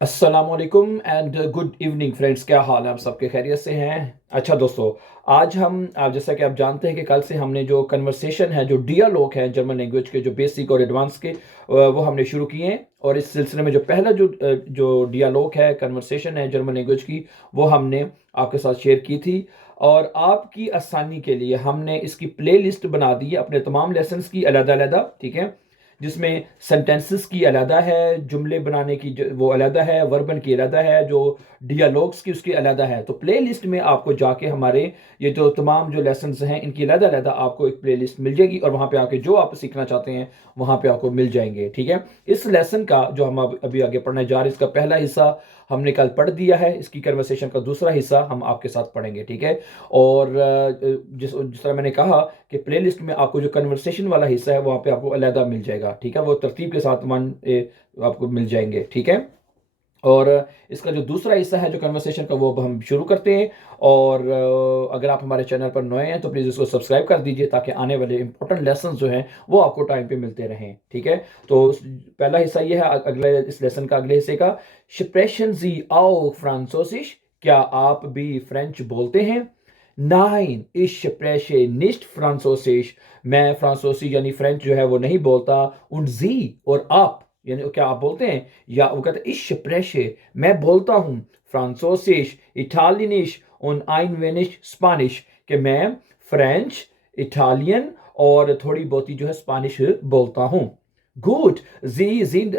अस्सलामुअलैकुम and good evening friends. क्या हाल है? आप सबके खैरियत से हैं? अच्छा दोस्तों, आज हम आप जैसा कि आप जानते हैं कि कल से हमने जो कन्वर्सेशन है, जो डियालॉग है जर्मन लैंग्वेज के, जो बेसिक और एडवांस के वो हमने शुरू किए हैं। और इस सिलसिले में जो पहला जो डियालॉग है, कन्वर्सेशन है जर्मन लैंग्वेज की, वो हमने आपके साथ शेयर की थी। और आपकी आसानी के लिए हमने इसकी प्ले लिस्ट बना दी है अपने तमाम लेसन्स की, अलग-अलग, ठीक है, जिसमें सेंटेंसेस की अलग है, जुमले बनाने की वो अलग है, वर्बन की अलग है, जो डियालॉग्स की उसकी अलग है। तो प्ले लिस्ट में आपको जाके हमारे ये जो तमाम जो लेसन्स हैं इनकी अलग अलग आपको एक प्ले लिस्ट मिल जाएगी, और वहाँ पे आके जो आप सीखना चाहते हैं वहाँ पे आपको मिल जाएंगे। ठीक है, इस लेसन का जो हम अभी आगे पढ़ने जा रहे हैं, इसका पहला हिस्सा हमने कल पढ़ दिया है। इसकी कन्वर्सेशन का दूसरा हिस्सा हम आपके साथ पढ़ेंगे। ठीक है, और जिस जिस तरह मैंने कहा कि प्लेलिस्ट में आपको जो कन्वर्सेशन वाला हिस्सा है वहाँ पे आपको अलग मिल जाएगा। ठीक है, वो तरतीब के साथ आपको मिल जाएंगे। ठीक है, और इसका जो दूसरा हिस्सा है जो कन्वर्सेशन का, वो अब हम शुरू करते हैं। और अगर आप हमारे चैनल पर नए हैं तो प्लीज़ इसको सब्सक्राइब कर दीजिए, ताकि आने वाले इंपॉर्टेंट लेसन जो हैं वो आपको टाइम पे मिलते रहें। ठीक है, तो पहला हिस्सा ये है अगले इस लेसन का, अगले हिस्से का। स्प्रेशन जी आओ फ्रांसोसिश, क्या आप भी फ्रेंच बोलते हैं? नाइन ich spreche nicht फ्रांसोसिश, मैं फ्रांसोसी यानी फ्रेंच जो है वो नहीं बोलता। उन जी, और आप यानी क्या आप बोलते हैं? या वो कहते हैं ich spreche, मैं बोलता हूँ, फ्रांसोसिश, इटालियनिश und ein wenig स्पानिश, कि मैं फ्रेंच, इटालियन और थोड़ी बहुती जो है स्पानिश बोलता हूँ। Good, ji sind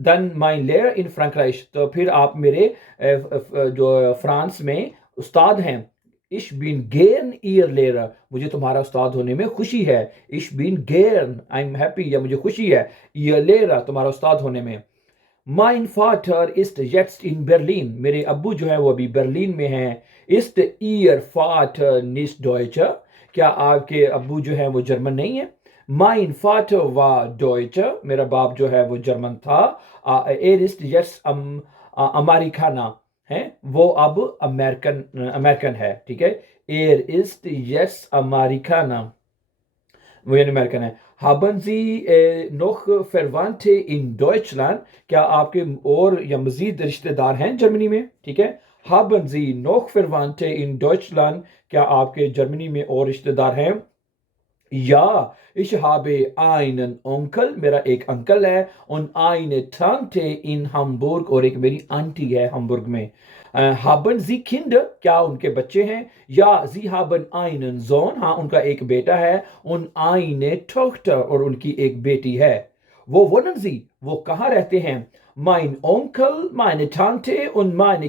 dann mein Lehrer in Frankreich, तो फिर आप मेरे जो फ्रांस में उस्ताद हैं। Ich bin gern Ihr Lehrer, मुझे तुम्हारा उस्ताद होने में खुशी है। Ich bin gern, I'm happy, या मुझे खुशी है, Ihr Lehrer, तुम्हारा उस्ताद होने में। Mein Vater ist jetzt in Berlin, मेरे अब्बू जो है वो अभी बर्लिन में हैं। Ist Ihr Vater nicht Deutscher, क्या आपके अब्बू जो है वो जर्मन नहीं है? Mein Vater war Deutscher, मेरा बाप जो है वो जर्मन था। Er ist jetzt Amerikaner, है, वो अब अमेरिकन अमेरिकन है। ठीक है, er ist jetzt Amerikaner, वो यानी अमेरिकन है। haben Sie noch Verwandte in Deutschland, क्या आपके और या मजीद रिश्तेदार हैं जर्मनी में? ठीक है, haben Sie noch Verwandte in Deutschland, क्या आपके जर्मनी में और रिश्तेदार हैं? Ja, ich habe einen Onkel, मेरा एक अंकल है। und eine Tante in Hamburg, और एक मेरी आंटी है hamburg में। haben Sie Kinder, क्या उनके बच्चे हैं? Ja, sie haben einen Sohn, हाँ उनका एक बेटा है। und eine Tochter, और उनकी एक बेटी है। वो wohnen Sie, वो कहाँ रहते हैं? Mein Onkel, meine Tante und meine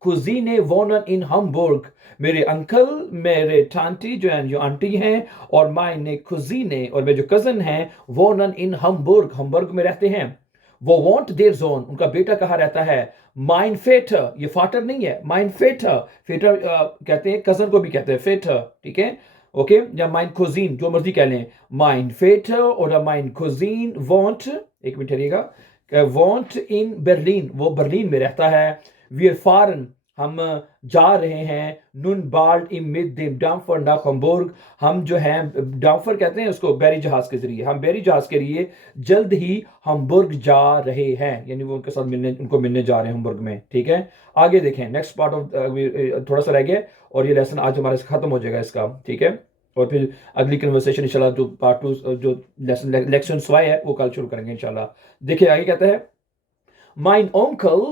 Cousine wohnen in Hamburg, मेरे अंकल, मेरे टांटी जो हैं, जो आंटी हैं, और मायने कुजीने, और मेरे जो कजन हैं, वोनन इन हम्बुर्ग, हम्बुर्ग में रहते हैं। वो वॉन्ट देयर जोन, उनका बेटा कहाँ रहता है? माइन फेटर, ये फाटर नहीं है, माइन फेटर, फेटर कहते हैं, कजन को भी कहते हैं फेटर। ठीक है, ओके, या माइन कुजीन, जो मर्जी कह लें। माइन फेटर और माइन कुजीन वॉन्ट, एक मिनट ठहरिएगा, वॉन्ट इन बर्लिन, वो बर्लिन में रहता है। वीर फारन, हम जा रहे हैं। नुन बाल्ड इम मिड देम डाम्फर nach हम्बुर्ग, हम जो हैं, डाम्फर कहते हैं उसको बैरी जहाज के जरिए, हम बैरी जहाज के लिए जल्द ही हम्बुर्ग जा रहे हैं, यानी वो उनके साथ उनको मिलने जा रहे हैं हम्बुर्ग में। ठीक है, आगे देखें, नेक्स्ट पार्ट ऑफ थोड़ा सा रह गया और ये लेसन आज हमारे से खत्म हो जाएगा इसका। ठीक है, और फिर अगली कन्वर्सेशन इंशाल्लाह जो पार्ट 2 जो लेसन स्वाई है वो कल शुरू करेंगे इंशाल्लाह। देखिए आगे कहता है, mein Onkel,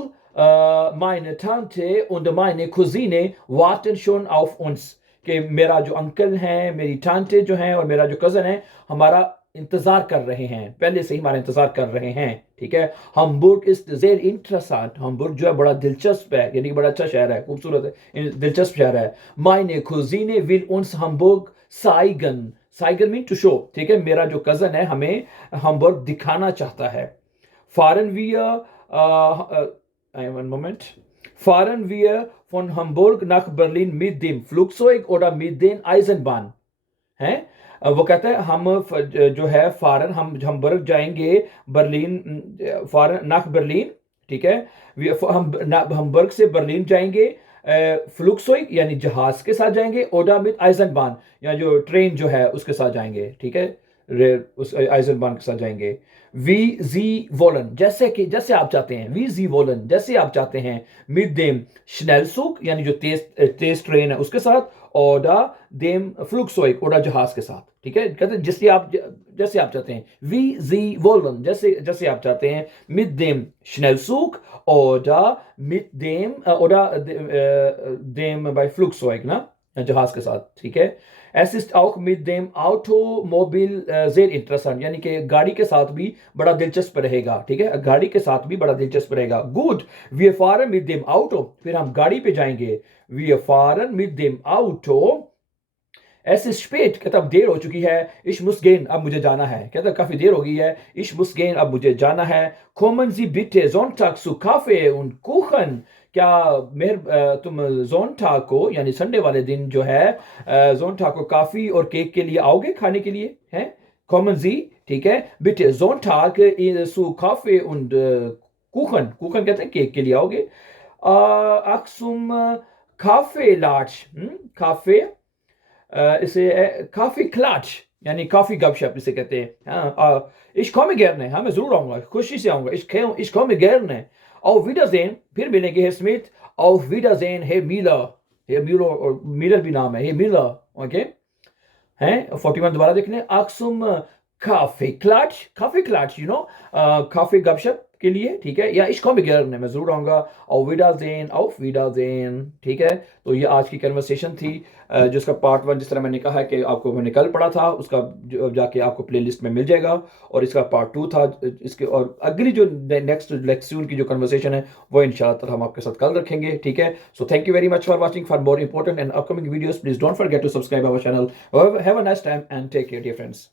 meine Tante und meine Cousine warten schon auf uns, कि मेरा जो अंकल है, मेरी टांटे जो हैं और मेरा जो कज़न है, हमारा इंतज़ार कर रहे हैं, पहले से ही हमारा इंतज़ार कर रहे हैं। ठीक है, हम्बुर्ग इज sehr interessant, हम्बुर्ग जो है बड़ा दिलचस्प है, यानी बड़ा अच्छा शहर है, खूबसूरत है, दिलचस्प शहर है। meine Cousine will uns Hamburg zeigen, zeigen mean to show, ठीक है, मेरा जो कज़न है हमें हम्बुर्ग दिखाना चाहता है। fahren wir einen Moment. Fahren wir von Hamburg nach Berlin mit dem Flugzeug oder mit den Eisenbahn? हैं, वो कहता है हम जो है फारन, हम हम्बर्ग जाएंगे, बर्लिन, फारन नाक बर्लिन, ठीक है, हम हम्बर्ग से बर्लिन जाएंगे, फ्लुक्सोइग यानी जहाज के साथ जाएंगे, ओडा मित आइजनबान या जो ट्रेन जो है उसके साथ जाएंगे। ठीक है, उस आइजनबान के साथ जाएंगे। wie Sie wollen, जैसे आप चाहते हैं, wie Sie wollen, जैसे आप चाहते हैं, mit dem Schnellzug यानी जो तेज ट्रेन है उसके साथ, oder dem Flugzeug oder जहाज के साथ, ठीक है, कहते हैं जैसे आप चाहते हैं, wie Sie wollen, जैसे आप चाहते हैं, mit dem Schnellzug oder dem bei Flugzeug, ना, जहाज के साथ, ठीक है। Es ist auch mit dem Automobil sehr interessant, यानी कि गाड़ी के साथ भी बड़ा दिलचस्प रहेगा, ठीक है, गाड़ी के साथ भी बड़ा दिलचस्प रहेगा। Gut, wir fahren mit dem Auto, फिर हम गाड़ी पे जाएंगे। Wir fahren mit dem Auto, es ist spät, कहता अब देर हो चुकी है। Ich muss gehen, अब मुझे जाना है, कहता काफी देर हो गई है। Ich muss gehen, अब मुझे जाना है। Kommen Sie bitte Sonntag zu Kaffee und Kuchen, क्या तुम जोनटाग को यानी संडे वाले दिन जो है जोनटाग को काफी और केक के लिए आओगे खाने के लिए, हैं? Kommen Sie, ठीक है, bitte Sonntag zu Kaffee und Kuchen कहते हैं केक के लिए आओगे। Ach zum Kaffeelatsch, काफे इसे काफी क्लाच यानी काफी गपशप इसे कहते हैं। हाँ, ich komme gerne, हाँ मैं जरूर आऊंगा, खुशी से आऊंगा। Ich komme gerne, auf Wiedersehen, फिर मिलेंगे Herr Smith, auf Wiedersehen Herr Miller, Herr Miller, और मिलर भी नाम है, Herr Miller, ओके हैं। 41 दोबारा देखने, Axum काफी क्लाच यू नो, काफी गपशप के लिए, ठीक है, या ich komme gerne, मैं जरूर आऊंगा। auf Wiedersehen, ठीक है। तो ये आज की कन्वर्सेशन थी, जिसका पार्ट 1 जिस तरह मैंने कहा कि आपको मैंने कल पढ़ा था, उसका जाके आपको प्लेलिस्ट में मिल जाएगा, और इसका पार्ट 2 था इसके, और अगली जो नेक्स्ट लेक्चर की जो कन्वर्सेशन है वो इंशाअल्लाह हम आपके साथ कल रखेंगे, ठीक है। So thank you very much for watching. For more important and upcoming videos please don't forget to subscribe our channel. Have a nice time and take care dear friends.